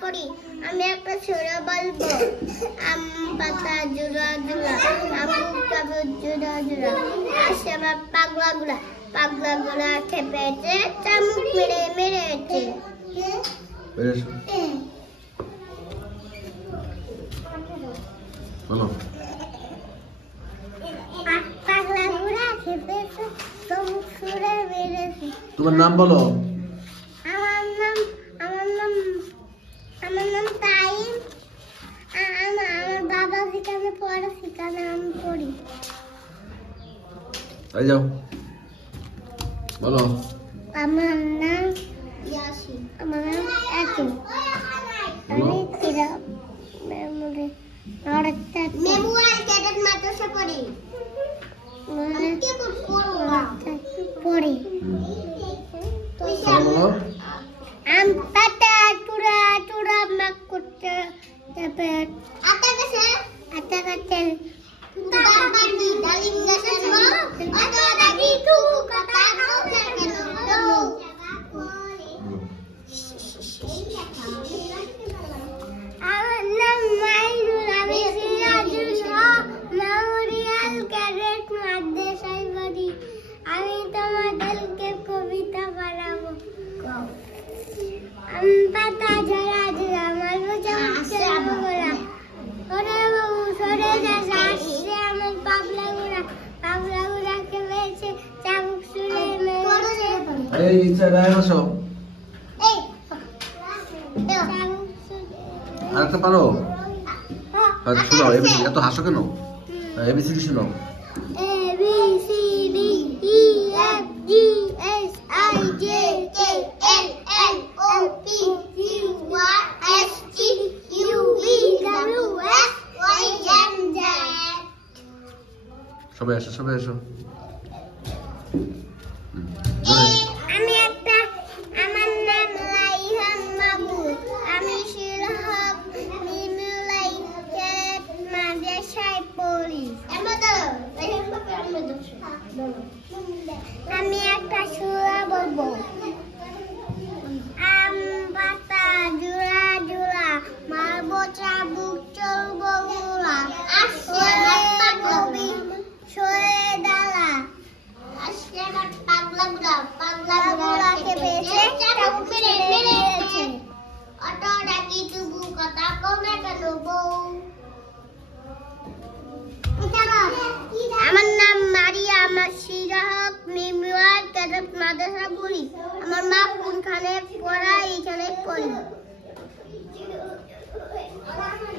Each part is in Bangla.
পড়ি আমি একটা সূরা বলবো আম পাতা জোড়া জোড়া আবু কাবু জোড়া জোড়া আসে আমার পাগলা গুলা খেপেছে চামুক মেরেছে বলো পাগলা গুলা খেপেছে চামুক মেরেছে তোমার নাম বলো আমার নাম তাইম আমার বাবা যেখানে পড়ে সেখানে আমি পড়ি এই যাও বলো আমার নাম ইয়াসিন আমার নাম এতিম আমি তিরা মেমোরি মেমোরিয়াল ক্যাডেট মাদ্রাসা পড়ি আমি কি পড়ি বলো আম পাতা টুরা মাক করতে তবে আটা কাটে বাবানি ডালিম গাছের মা আটা ডাকি টু কথা না কেন আমার নাম মাইনুল আমি সিরাজুল মেমোরিয়াল ক্যাডেট মাদ্রাসায় পড়ি আমি তোমাদেরকে কবিতা পড়াবো পাতা ঝরা ঝরা মারবো চামড়া ওরে বাবু সরে যাস আসছে আমার পাগলা গুড়াকে মেরেছে চাবুক ছুঁড়ে মেরেছে এই ইচ্ছা গায়ে বসো চাবুক ছুঁড়ে আর একটা পারো শোনাও এবিসি এত হাসো কেন এবিসি শোনাও A B C D E F G H I J K L M O P Q R S T U V W X Y and Z সবাই এসো আমি একটা আমার নাম লাইহান বাবু আমি শিরহক মিনুলাই ক্যাডেট মাদ্রাসায় পড়ি আমি একটা সূরা বলবো আম পাতা জোড়া জোড়া মারবো চাবুক চলবো গোলা কবি সরে ডালা পাগলা গুলাকে পেয়েছে চাবুক মেরেছে অটো ডাকি টুবু কথা কও না কেন বউ আমার নাম মারিয়া আমার শিরাহক মেমোরিয়াল ক্যাডেট মাদ্রাসা পড়ি আমার মা কোনখানে পড়ায় এইখানে পড়ি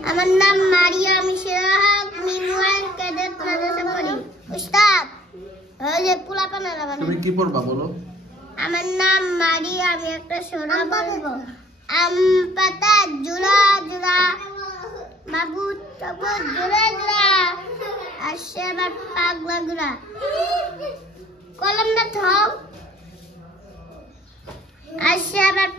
আমার নাম মারিয়া আমি শিরাহক মেমোরিয়াল ক্যাডেট মাদ্রাসা পড়ি উস্তাদ ওই যে পোলাপানা লাগানো তুমি কি পড়বা বলো আমার নাম মারিয়া আমি একটা সূরা বলবো আম পাতা জোড়া জোড়া বাবু তবু জোড়া জোড়া আসে আমার পাগলা গুড়া কলমটা থাও আসে আমার